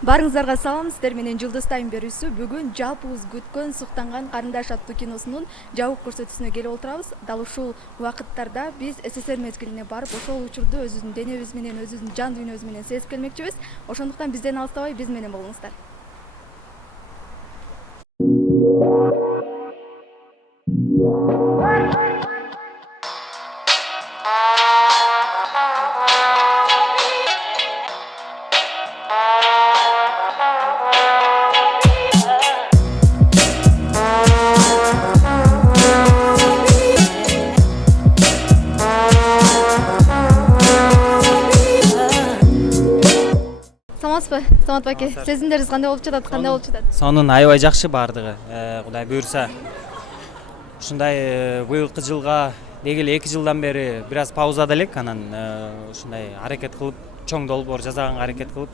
Барыңыздарга салам, сиздер менен Жылдыз Тайм берүүсү бүгүн жалпыбыз күткөн Суктанган карындаш аттуу киносунун жабык көрсөтүүсүнө келип отурабыз. Дал ушул убакыттарда биз СССР мезгилине барып, ошол учурду өзүбүздүн денебиз менен, өзүбүздүн жан дүйнөбүз менен сезип келмекчибиз. Ошондуктан бизден алыстабай биз менен болуңуздар. Саламатсызбы? Самат байке, сезимдериңиз кандай болуп жатат? Кандай болуп жатат? Сонун аябай жакшы баардыгы. Кудай буйрса. Ушундай быйылкы жылга деги эле 2 жылдан бери бир аз паузада элек, анан ушундай аракет кылып, чоң долбоор жасаганга аракет кылып,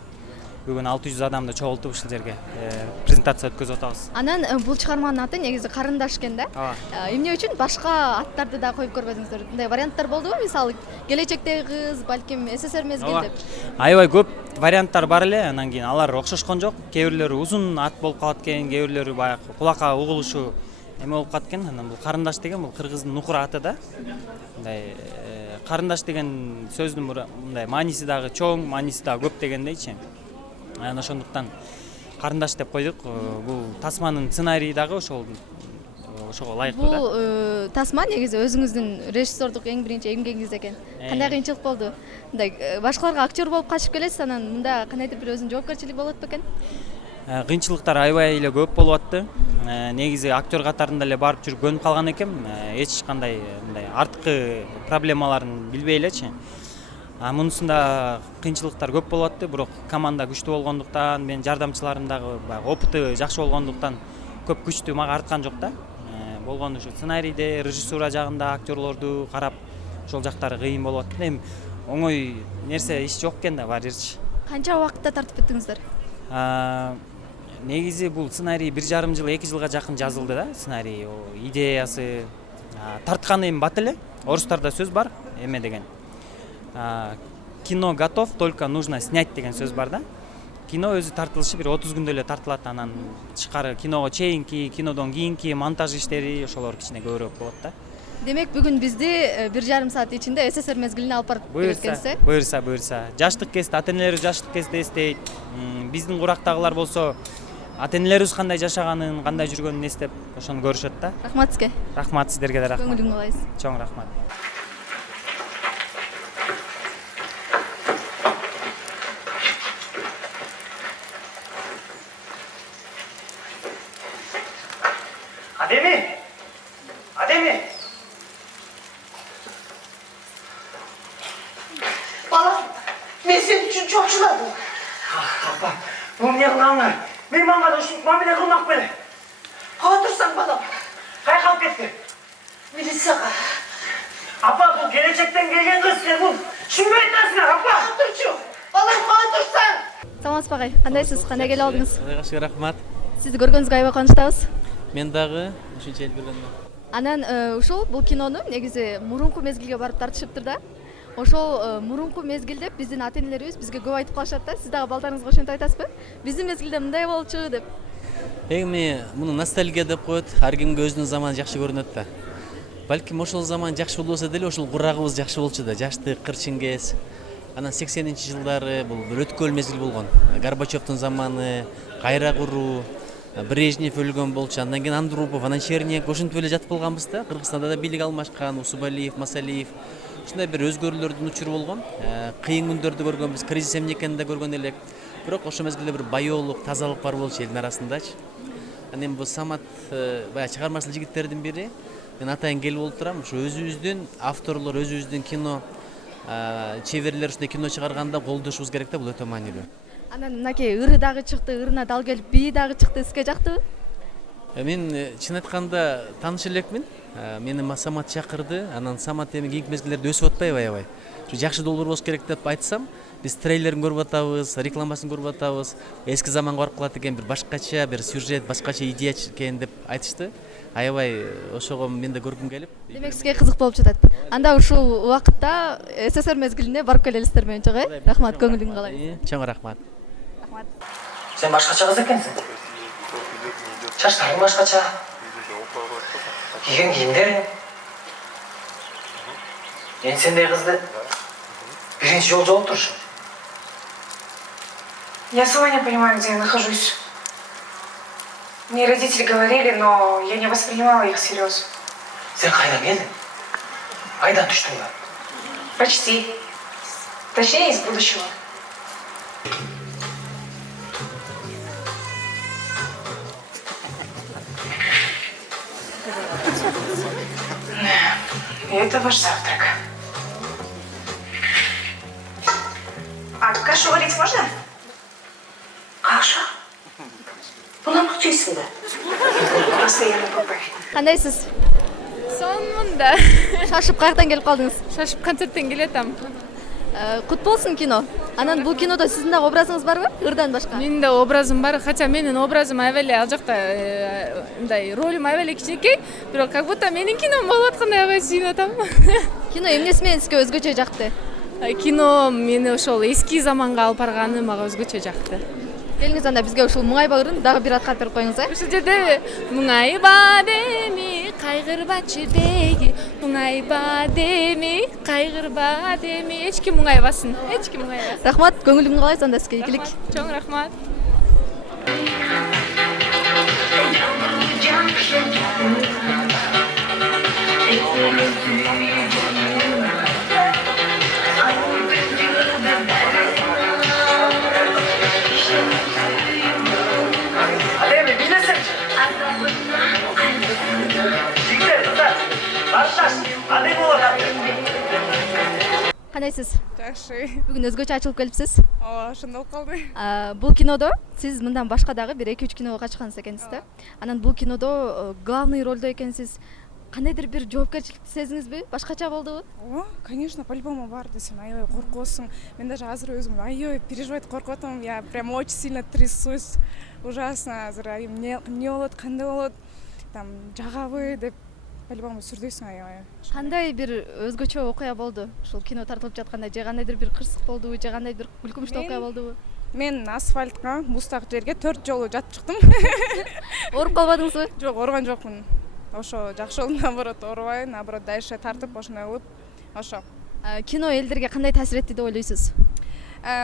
бүгүн 600 адамды чогултуп ушул жерге презентация өткөзүп атабыз. Анан бул чыгарманын аты негизи Карындаш экен да? Эмне үчүн башка аттарды да коюп көрбөдүңүздөр? Мындай варианттар болдубу? Мисалы, келечектеги кыз, балким СССР мезгил деп. Аябай көп варианттар бар эле, анан кийин алар окшошкон жок. Кээ бирлери узун ат болуп калат экен, кээ бирлери баягы кулакка угулушу эме болуп калат экен. Анан бул карындаш деген бул кыргыздын нукур аты да. Мындай карындаш деген сөздүн мындай мааниси дагы чоң, мааниси дагы көп дегендейчи. Анан ошондуктан карындаш деп койдук. Бул тасманын сценарийи дагы ошого ылайыктуу да. Бул тасма негизи өзүңүздүн режиссердук эң биринчи эмгегиңиз экен. Кандай кыйынчылык болду? Мындай башкаларга актер болуп качып келесиз, анан мында кандайдыр бир өзүнүн жоопкерчилиги болот бекен? Кыйынчылыктар аябай эле көп болуп атты. Негизи актер катарында эле барып жүрүп көнүп калган экем. Эч кандай мындай арткы проблемаларын билбей элечи. Мунусунда кыйынчылыктар көп болуп атты, бирок команда күчтүү болгондуктан, менин жардамчыларым дагы баягы опыты жакшы болгондуктан көп күчтүү мага арткан жок да. Болгону ушу сценарийде, режиссура жагында актерлорду карап, ошол жактары кыйын болуп атты. Эми оңой нерсе иш жок экен да, баары жерчи. Канча убакытта тартып беттиңиздер? Негизи бул сценарий 1,5 жыл, 2 жылга жакын жазылды да, сценарий, идеясы. Тартканы эми бат эле. Орустарда сөз бар, эме деген. Кино готов, только нужно снять деген сөз бар да. Кино өзү тартылышы бир 30 күндө эле тартылат, анан тышкары киного чейинки, кинодон кийинки монтаж иштери ошолор кичине көбүрөөк болот да. Демек бүгүн бизди 1,5 саат ичинде СССР мезгилине алып барып бересиз. Буйрса. Жаштык кезде ата-энелерибиз жаштык кезде эстейт. Биздин курактагылар болсо ата-энелерибиз кандай жашаганын, кандай жүргөнүн эстеп ошону көрүшөт да. Рахмат сизге. Рахмат, сиздерге да рахмат. Көңүлүң калайсыз? Чоң рахмат. Адеми! Балам, мен сен үшін çok жыладым. Апа, бул эмне кылгаңар? Мен мага да ушинтип мамиле кылмак беле. Кала турсаң балам, Кай калып кетти? милицияга. Апа, бул келечектен келген кыз, сен бул түшүнбөй атасыңар, апа. Кала турчу, балам кала турсаң. Саламатсызбы агай? Кандайсыз? Кандай келип алдыңыз? Кудайга рахмат. Сизди көргөнүзгө аябай кубанычтабыз. Мен дагы ушунча эл көргөнүмө. Анан ушул бул кинону негизи мурунку мезгилге барып тартышыптыр да. Ошол мурунку мезгилде биздин ата-энелерибиз бизге көп айтып калышат да. Сиз дагы балдарыңызга ошентип айтасызбы? Биздин мезгилде мындай болчу деп. Эми муну ностальгия деп коет. Ар кимге өзүнүн заманы жакшы көрүнөт да. Балким ошол заман жакшы болбосо деле ошол курагыбыз жакшы болчу да. Жаштык, кырчын кез. Анан 80-жылдары бул бир өткөл мезгил болгон. Горбачевдун заманы, кайра куруу, Брежнев өлгөн болчу, андан кийин Андропов, анан Черненко ошентип эле жатып калганбыз да. Кыргызстанда да бийлик алмашкан, Усубалиев, Масалиев. Ушундай бир өзгөрүүлөрдүн учуру болгон. Кыйын күндөрдү көргөнбүз, кризис эмне экенин да көргөн элек. Бирок ошол мезгилде бир баёолук, тазалык бар болчу элдин арасындачы. Анан эми бул Самат баягы чыгармачыл жигиттердин бири. Мен атайын келип болуп турам. Ушу өзүбүздүн авторлор, өзүбүздүн кино чеберлер ушундай кино чыгарганда колдошубуз керек да, бул өтө маанилүү. Анан мынакей ыры дагы чыкты, ырына дал келип бии дагы чыкты. Сизге жактыбы? Мен чын айтканда тааныш элекмин. Мени Самат чакырды. Анан Самат эми кийинки мезгилдерде өсүп атпайбы аябай. Ушу жакшы долбоор болуш керек деп айтсам, биз трейлерин көрүп атабыз, рекламасын көрүп атабыз. Эски заманга барып калат экен, бир башкача, бир сюжет, башкача идея экен деп айтышты. Аябай ошого мен да көргүм келип. Демек сизге кызык болуп жатат. Анда ушул убакытта СССР мезгилине барып келесиздер менчи, Рахмат, көңүлүң калай? Чоң рахмат. Рахмат. Sen başkaça kız ekensin. Şaşların başkaça. Giyген kiyimlerin. Ben sendей kızды birinci жол жолуп турушум. Я сама не понимаю, где я нахожусь. Мне родители говорили, но я не воспринимала их всерьез. Sen kaydan geldin? Aydan düştün mü? Почти. Точнее, из будущего. И это ваш завтрак. А кашу варить можно? Каша? Bunamak жейсің бе? Постоянно ПП. Кандайсыз? Сонмунда. Шашып каяктан келип калдыңыз? Шашып концерттен келетам. Кут болсун кино. Анан бул кинодо сиздин дагы образыңыз барбы? Ырдан башка. Менин да образым бар, хотя менин образым аябай эле ал жакта мындай ролум аябай эле кичинекей, бирок как будто менин кином болуп аткандай аябай сүйүнүп атам. Кино эмнеси менен сизге өзгөчө жакты? Кино мени ошол эски заманга алып барганы мага өзгөчө жакты. Келиңиз анда бизге ушул Муңайба ырын дагы бир аткарып берип коюңуз, э? Ушул жерде Муңайба деми, кайгырбачы деги, Муңайба деми, кайгырба деми, эч ким муңайбасын, эч ким муңайбасын. Рахмат, көңүлүң калайбыз анда сизге ийгилик. Чоң рахмат. Ademi bilesin. Jigitler kızlar. Barıştaş. Ademi olarak. Кандайсыз? Жакшы. Бүгүн өзгөчө ачылып келипсиз. Ооба, ошондой болуп калды. Бул кинодо сиз мындан башка дагы бир 2-3 киного катышкансыз экенсиз да. Анан бул кинодо главный ролдо экенсиз. Кандайдыр бир жоопкерчиликти сездиңизби? Башкача болдубу? Ооба, конечно, по-любому бар десем, аябай коркосуң. Мен даже азыр өзүм аябай переживать коркуп атам. Я прям очень сильно трясусь. Ужасно азыр эмне болот, кандай болот, там жагабы деп по-любому сүрдөйсүң аябай. Кандай бир өзгөчө окуя болду? Ушул кино тартылып жатканда же кандайдыр бир кырсык болдубу, же кандайдыр күлкүнчтүү окуя болдубу? Мен асфальтка, мустак жерге 4 жолу жатып чыктым. Ооруп калбадыңызбы? Жок, ооруган жокмун. Ошо жакшы болду, наоборот, оорубай, наоборот, дальше тартып ошондой кылып, ошо. Кино элдерге кандай таасир этти деп ойлойсуз?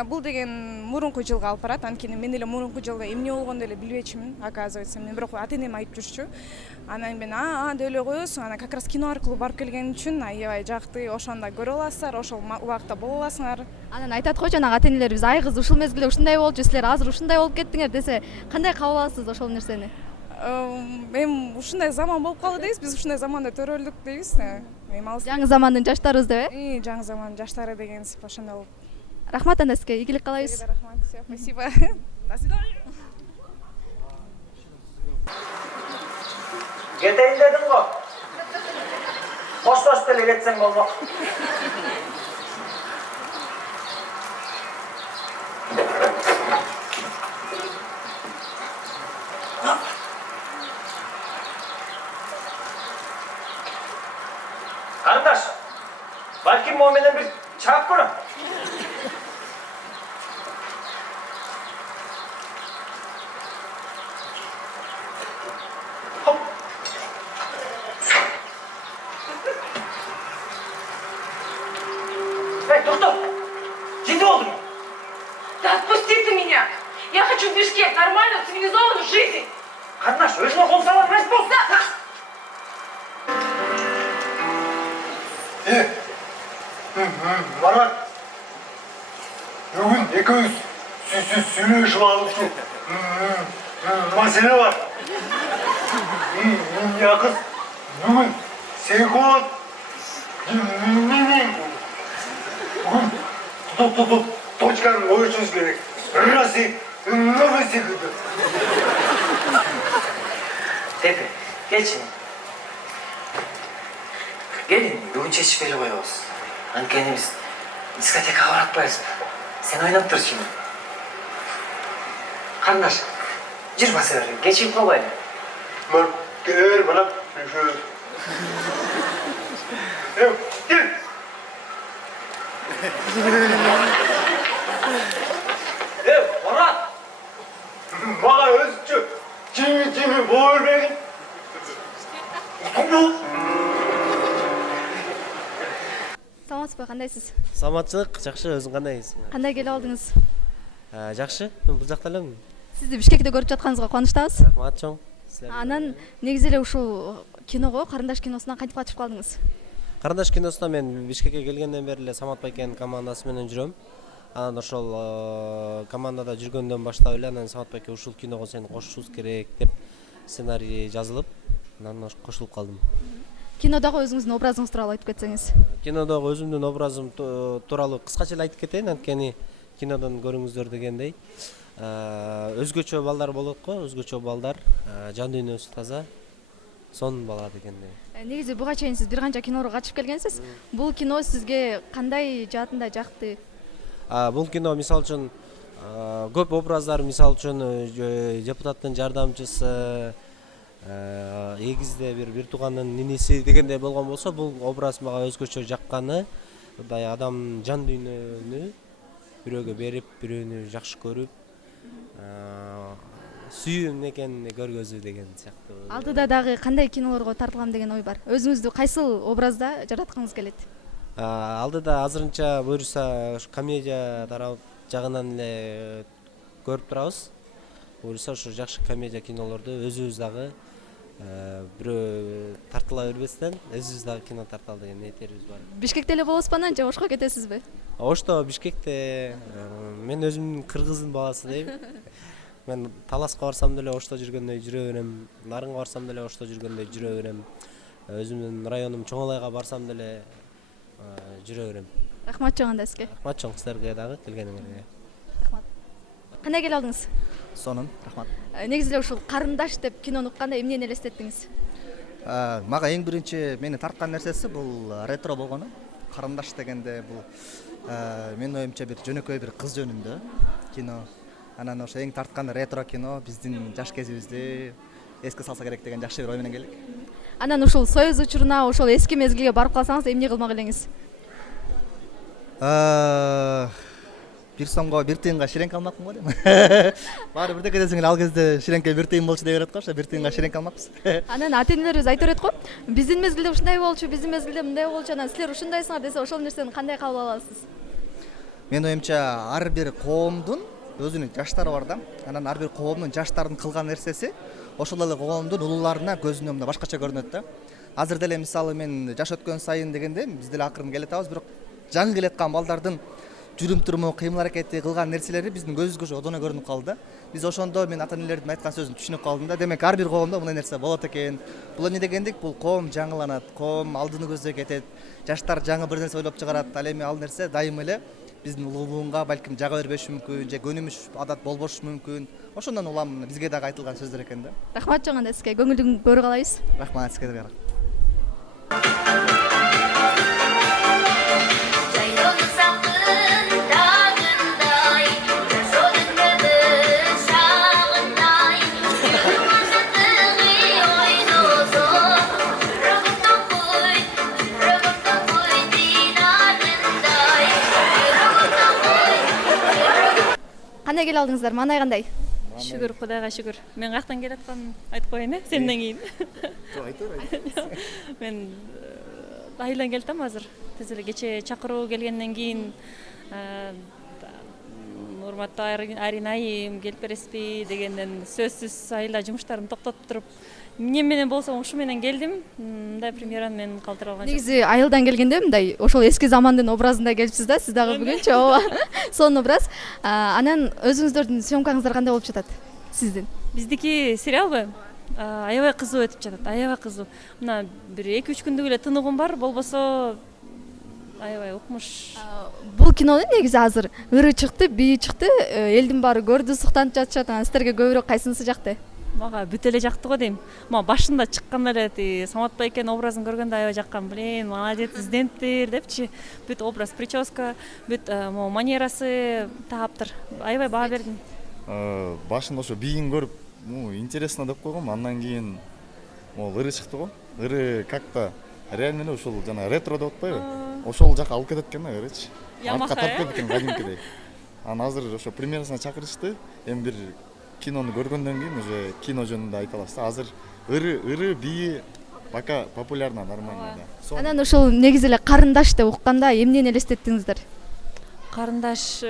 Бул деген мурунку жылга алып барат. Анткени мен эле мурунку жылда эмне болгондо эле билбечимин, оказывается. Мен бирок ата-энем айтып жүрчү. Анан мен деп эле коесуң. Анан как раз кино аркылуу барып келген үчүн аябай жакты. Ошондо көрө аласыздар, ошол убакта боло аласыңар. Анан айтат го жанагы ата-энелерибиз, ай кыз ушул мезгилде ушундай болчу, силер азыр ушундай болуп кеттиңер десе, кандай кабыл аласыз ошол нерсени? Эми ушундай заман болуп калды дейбиз, биз ушундай заманда төрөлдүк дейбиз. Жаңы замандын жаштарыбыз деп, э? Жаңы замандын жаштары деген ошондой болуп. Рахмат анда сизге, ийгилик каалайбыз. Рахмат, спасибо. До свидания. Кетейин dedim go. Boş деле кетсең болмок. Kardeş, balkim muamelen bir çağıp koyun. Hop. Эй, доктор, ciddi oldun mu? Да отпусти ты меня! Я хочу в Бишкек нормальную, цивилизованную жизнь! Kardeş, özüne kol salan nasıl olsun? Марат, бүгін екеуіз сөйлесіп алып мәселе бар. Я қыз, бүгін секунд, бүгін точканың ойышыңыз керек. Расы, новый секунд. Tepe, gel şimdi. Gelin, bugün çeşitmeli koyuyoruz. Hani kendimiz diskoteka uğratmayız. Sen oynap dur şimdi. Kardeş, jir basar, geçeyim kolayla. Mar, gel bana. Yok, gel. Murat! көрмеген. Саламатсызбы, кандайсыз? Саламатчылык, жакшы, өзүң кандайсың? Кандай келип алдыңыз? Жакшы, мен бул жакта элемин. Сизди Бишкекте көрүп жатканыбызга кубанычтабыз. Рахмат чоң. Анан негизи эле ушул киного, Карындаш киносуна кантип катышып калдыңыз? Карындаш киносуна мен Бишкекке келгенден бери эле Самат Байкенин командасы менен жүрөм. Анан ошол командада жүргөндөн баштап эле анан Самат Байке ушул киного сени кошушубуз керек деп сценарий жазылып, анан кошулуп калдым. Кинодогу өзүңүздүн образыңыз тууралуу айтып кетсеңиз. Кинодогу өзүмдүн образым тууралуу кыскача эле айтып кетейин, анткени кинодон көрүңүздөр дегендей. Өзгөчө балдар болот го, өзгөчө балдар, жан дүйнөсү таза, сонун бала дегендей. Негизи буга чейин сиз бир канча киного катышып келгенсиз. Бул кино сизге кандай жаатында жакты? Бул кино мисалы үчүн көп образдар, мисалы үчүн депутаттын жардамчысы, эгизде бир туугандын нинеси дегендей болгон болсо, бул образ мага өзгөчө жакканы, мындай адамдын жан дүйнөнү бирөөгө берип, бирөөнү жакшы көрүп, сүйүүнү экенин көргөзүү деген сыяктуу. Алдыда дагы кандай кинолорго тартылгам деген ой бар? Өзүңүздү кайсыл образда жараткыңыз келет? Алдыда азырынча буюрса комедия тарап жагынан эле көрүп турабыз. Буюрса ошо жакшы комедия кинолорду өзүбүз дагы бирөө тартыла бербестен өзүбүз дагы кино тарталы деген ниеттерибиз бар. Бишкекте эле болосузбу анан же Ошко кетесизби? Ошто, Бишкекте мен өзүмдүн кыргыздын баласы дейм. Мен Таласка барсам деле Ошто жүргөндөй жүрө берем, Нарынга барсам деле Ошто жүргөндөй жүрө берем. Өзүмдүн районум Чоңолайга барсам деле жүрө берем. Рахмат чоң анда сизге. Рахмат чоң силерге дагы келгениңерге. Рахмат. Кандай келип алдыңыз? Сонун, рахмат. Негизи эле ушул Карындаш деп кинону укканда эмнени элестеттиңиз? Мага эң биринчи мени тарткан нерсеси бул ретро болгону. Карындаш дегенде бул менин оюмча бир жөнөкөй бир кыз жөнүндө кино. Анан ошо эң тартканы ретро кино, биздин жаш кезибизди эске салса керек деген жакшы бир ой менен келдик. Анан ушул Союз учуруна, ошол эски мезгилге барып калсаңыз эмне кылмак элеңиз? 1 сомго 1 тыйынга ширенке алмакмын го дейм. Баары бирдеке десең эле ал кезде ширенке 1 тыйын болчу деп берет го, ошо 1 тыйынга ширенке алмакпыз. Анан ата-энелерибиз айтып берет го, биздин мезгилде ушундай болчу, биздин мезгилде мындай болчу, анан силер ушундайсыңар десе, ошол нерсени кандай кабыл аласыз? Менин оюмча ар бир коомдун өзүнүн жаштары бар да. Анан ар бир коомдун жаштарынын кылган нерсеси ошол эле коомдун улууларына көзүнө мындай башкача көрүнөт да. Азыр деле мисалы мен жаш өткөн сайын дегенде биз деле акырын келе атабыз, бирок жаңы келаткан балдардын жүрүм туруму, кыймыл аракети, кылган нерселери биздин көзүбүзгө одоно көрүнүп калды да. Биз ошондо мен ата-энелердин айткан сөзүн түшүнүп калдым да. Демек ар бир коомдо мындай нерсе болот экен. Бул эмне дегендик? Бул коом жаңыланат, коом алдыны көздөй кетет, жаштар жаңы бир нерсе ойлоп чыгарат. Ал эми ал нерсе дайым эле биздин улуу-буунга балким жага бербеши мүмкүн, же көнүмүш адат болбошу мүмкүн. Ошондон улам бизге дагы айтылган сөздөр экен да. Рахмат чоң анда сизге, көңүлүңүз көрө калайбыз. Рахмат сизге дагы. Кандай келип алдыңыздар? Маанай кандай? Шүгүр, Кудайга шүгүр. Мен каяктан келатканын айтып коеюн, сенден кийин. Мен айылдан келдим азыр. Тез эле кече чакыруу келгенден кийин урматтуу Арина айым келип бересизби дегенден сөзсүз айылда жумуштарымды токтотуп туруп эмне менен болсо ушу менен келдим. Мындай премьераны мен калтыра алган жокмун. Негизи айылдан келгенде мындай ошол эски замандын образында келипсиз да, сиз дагы бүгүнчү ооба. Сонун образ. Анан өзүңүздөрдүн съемкаңыздар кандай болуп жатат сиздин? Биздики сериалбы? Аябай кызуу өтүп жатат, аябай кызуу. Мына бир 2-3 күндүк эле тыныгым бар, болбосо аябай укмуш. Бул кинонун негизи азыр ыры чыкты, бийи чыкты, элдин баары көрдү, суктанып жатышат. Анан сиздерге көбүрөөк кайсынысы жакты? Мага бүт эле жакты го дейм. Мага башында чыкканда эле Самат Байкенин образын көргөндө аябай жаккан. Блин, молодец, издениптир депчи. Бүт образ, прическа, бүт манерасы тааптыр. Аябай баа бердим. Башында ошо бийин көрүп, интересно деп койгом. Андан кийин могу ыры чыкты го. Ыры как-то реально эле ошол жана ретро деп атпайбы? Ошол жака алып кетет экен да ырычы. Артка тартып кетет экен кадимкидей. Анан азыр ошо премьерасына чакырышты. Эми бир кинону көргөндөн кийин уже кино жөнүндө айта аласыз да. Азыр ыры бии пока популярна, нормально да. Анан ушул негизи эле карындаш деп укканда эмнени элестеттиңиздер? Карындаш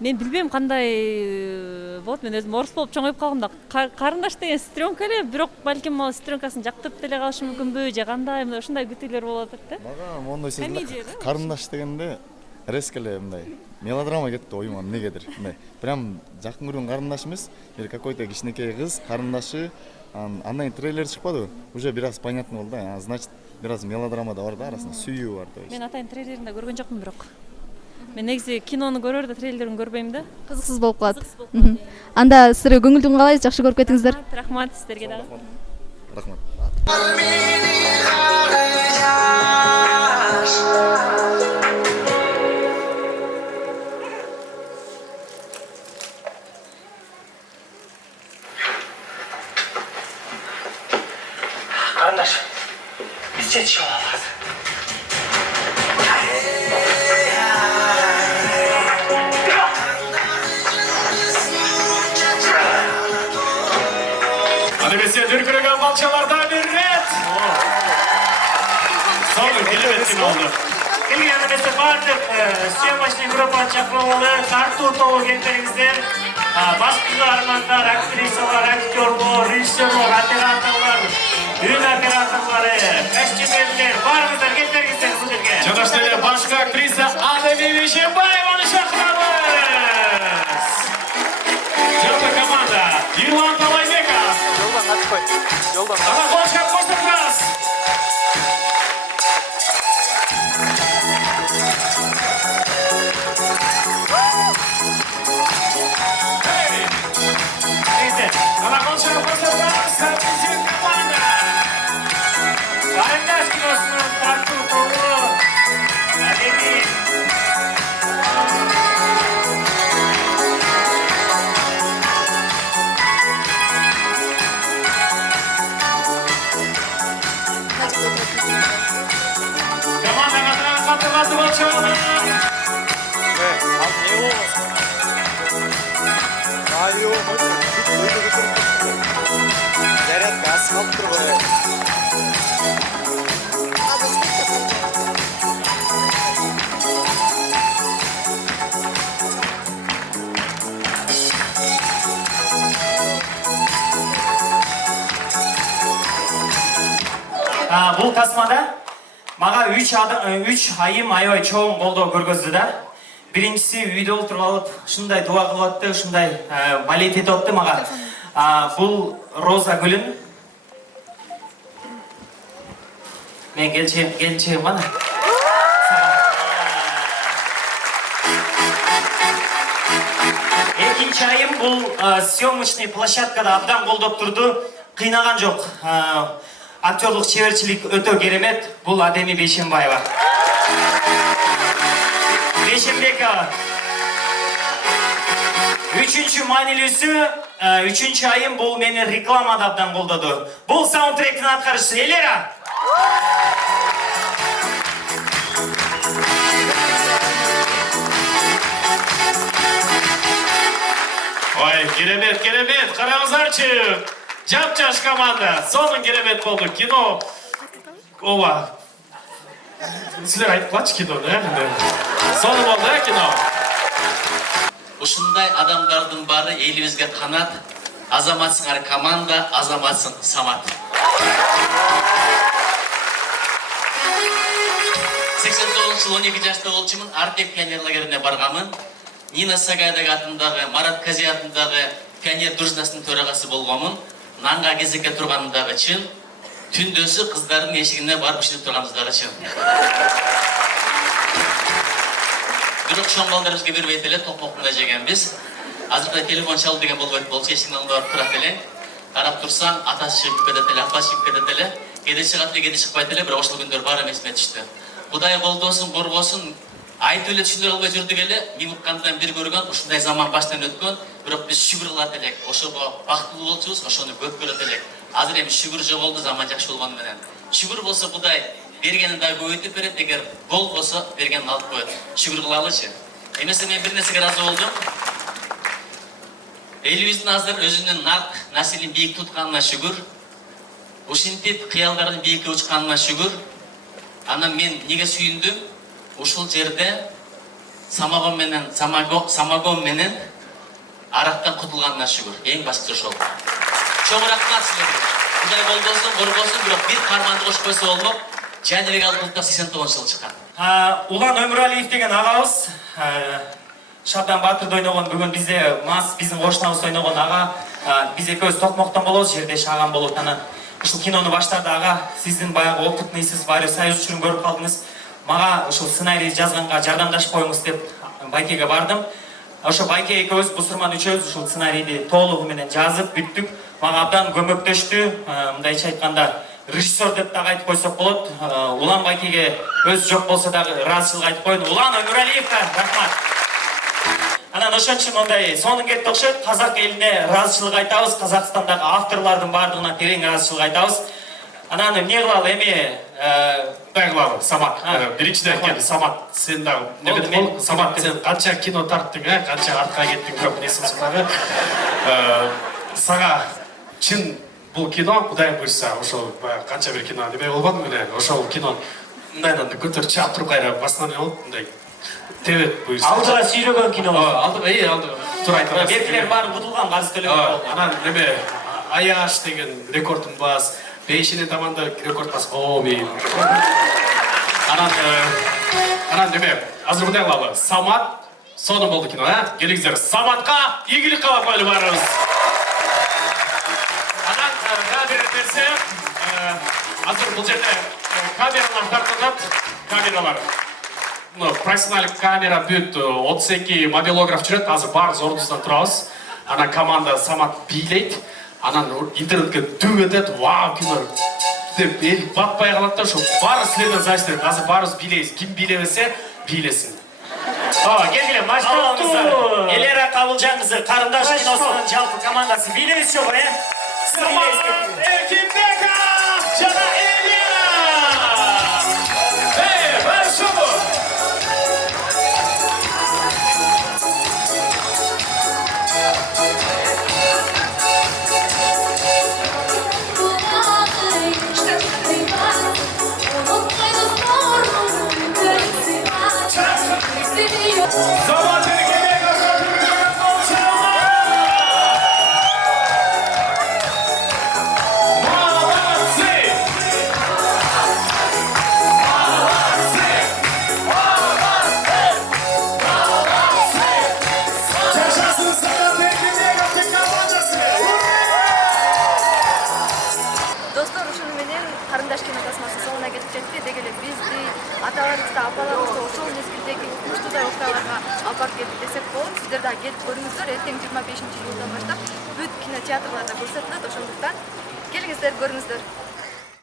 мен билбейм кандай болот. Мен өзүм орус болуп чоңоюп калгам да. Карындаш деген сестренка эле, бирок балким могу сестренкасын жактырып деле калышы мүмкүнбү же кандай, мындай ушундай күтүүлөр болот да. Мага мондой сезилди. Карындаш дегенде резко эле мындай мелодрама кетти оюма эмнегедир. Мындай прям жакын көргөн карындаш эмес, бир какой-то кичинекей кыз карындашы. Андан кийин трейлер чыкпадыбы? Уже бир аз понятно болду да. Значит, бир аз мелодрама да бар да, арасында сүйүү бар да. Мен атайын трейлерин да көргөн жокмун бирок. Мен негизи кинону көрөр да трейлерин көрбөйм да. Кызыксыз болуп калат. Анда сиздер көңүлдүн калайбы, жакшы көрүп кеттиңиздер? Рахмат сиздерге дагы. Рахмат. Карындаш, биз жетишип алабыз. Ademese dürküregen balçalarda bir red. Sonra kelebetkin oldu. Келген эмесе бардык съемочный группа чакырылды, тартуу тобу келиңиздер. Башкы каармандар, актрисалар, актерлор, режиссерлор, операторлор, үй операторлору, костюмерлер, баарыңыздар келиңиздер бул жерге. Жадаштары башкы актриса Адеми Бейшенбаеваны чакырабыз. Жалпы команда Ерлан Талайбеков. Жолдан качпай. Жолдан. Ана башка костюмрас. Зарядка асфальт турбай. Бул тасмада мага 3 айым аябай чоң колдоо көргөздү да. Биринчиси үйдө отуруп алып, ушундай дуа кылып атты, ушундай балет этип атты мага. Бул роза гүлүн. Мен келчегим кана. Экинчи айым бул съемочный площадкада абдан колдоп турду, кыйнаган жок. Актерлук чеберчилик өтө керемет. Бул Адеми Бейшенбаева. Бейшенбекова. Үчүнчү маанилүүсү, үчүнчү айым бул мени рекламада абдан колдоду. Бул саундтректин аткарычысы Элера. Ой, керемет, караңыздарчы. Жап-жаш команда. Сонун керемет болду. Кино. Ова. Силер айтып калчы кинону, Сонун болду, кино. Ушундай адамдардын баары элибизге канат. Азаматсыңар команда, азаматсың Самат. 89 жыл 12 жашта болчумун, Артек пионер лагерине барганмын. Нина Сагайдаг атындагы, Марат Кази атындагы пионер дружинасынын төрагасы болгонмун. Нанга кезекке турганымдагы чын, түндөсү кыздардын эшигине барып ишинип турганыбыздагы чын. Бирок чоң балдарыбызга бербейт эле, токмоктунда жегенбиз. Азыркы телефон чал деген болбойт болчу, эшиктин алдында барып турат элең. Карап турсаң, атасы чыгып кетет эле, апасы чыгып кетет эле. Кеде чыгат эле, кеде чыкпайт эле, бирок ошол күндөр баары эсиме түштү. Кудай колдосун, коргосун, айтып эле түшүндүрө албай жүрдүк эле. Мен уккандан бир көргөн, ушундай заман баштан өткөн, бирок биз шүгүр кылат элек. Ошого бактылуу болчубуз, ошону көп көрөт элек. Азыр эми шүгүр жоголду, заман жакшы болгону менен. Шүгүр болсо Кудай бергенин да көбөйтүп берет, эгер бол болсо бергенин алып коет. Шүгүр кылалычы. Эмесе мен бир нерсеге ыраазы болдум. элибиздин азыр өзүнүн нарк населин бийик тутканына шүгүр, ушинтип кыялдардын бийикке учканына шүгүр. Анан мен эмнеге сүйүндүм? Ушул жерде самогон менен арактан кутулганына шүгүр. Эң башкысы ошол. Чоң рахмат силерге. Кудай болбосун, коргосун, бирок бир карманды кошпойсо болмок. Жаныбек Алпултов 89 жыл чыккан. Улан Өмүралиев деген агабыз, Шабдан Батырды ойногон, бүгүн бизде биздин кошунабызды ойногон ага, биз экөөбүз Токмоктон болобуз, жерде шаган болуп, анан ушул кинону баштарды ага, сиздин баягы опытныйсыз, баары Союз учурун көрүп калдыңыз. Мага ушул сценарий жазганга жардамдашып коюңуз деп Байкеге бардым. Ошо Байке экөөбүз, Бусурман үчөөбүз ушул сценарийди толугу менен жазып бүттүк. Мага абдан көмөктөштү. Мындайча айтканда, режиссер деп дагы айтып койсок болот. Улан Байкеге өз жок болсо дагы ыраазычылык айтып коюн. Улан Өмүралиевке рахмат. Анан ошон үчүн мындай сонун кетти окшойт. Казак элине ыраазычылык айтабыз, Казакстандагы авторлордун баардыгына терең ыраазычылык айтабыз. Анан эмне кылалы эми Мындай кылалы, Самат. Биринчиден кел, Самат, сен дагы неметип бол. Самат, сен канча кино тарттың, канча артка кеттиң, көп нерсесин дагы. Сага чын бул кино, Кудай буйрса, ошол канча бир кино неме болгон эле, ошол кино мындайдан көтөрүп чыгып туруп кайра басынан болуп, мындай тебет буйрса. Алдыга сүйрөгөн кино. Алдыга, туура айтасың. Беркилер баары бутулган, казы төлөп. Анан неме Аяш деген рекордун бас, Бейшине таманда рекорд бас. Мен. Анан неме, азыр мындай кылалы. Самат, сонун болду кино, келиңиздер. Саматка ийгилик каалап коелу баарыбыз. Анан бир нерсе, азыр бул жерде камералар тартылат, камералар. Профессионалдык камера бүт 32 мобилограф жүрөт, азыр баарыбыз ордубуздан турабыз. Анан команда Самат бийлейт. Анан интернетке дүң этет, вау кино деп эл батпай калат да, ошо баары силерден зависит этет. Азыр баарыбыз бийлейбиз. Ким бийлебесе бийлесин. Келгиле, башталыңыздар. Элера Кабылжан кызы Карындаш киносунун жалпы командасы бийлейбиз жок, Самат Эркинбеков жана Элера. Башыбы. Достор, ушуну менен Карындаш кино тасмасы соңуна кетип жетти. Дегеле бизди аталарыбызды, апаларыбызды ошол мезгилдеги укмуштуудай окуяларга алып барып келди десек болот. Сиздер дагы келип көрүңүздөр. Эртең 25-июлдан баштап бүт кинотеатрларда көрсөтүлөт. Ошондуктан келиңиздер, көрүңүздөр.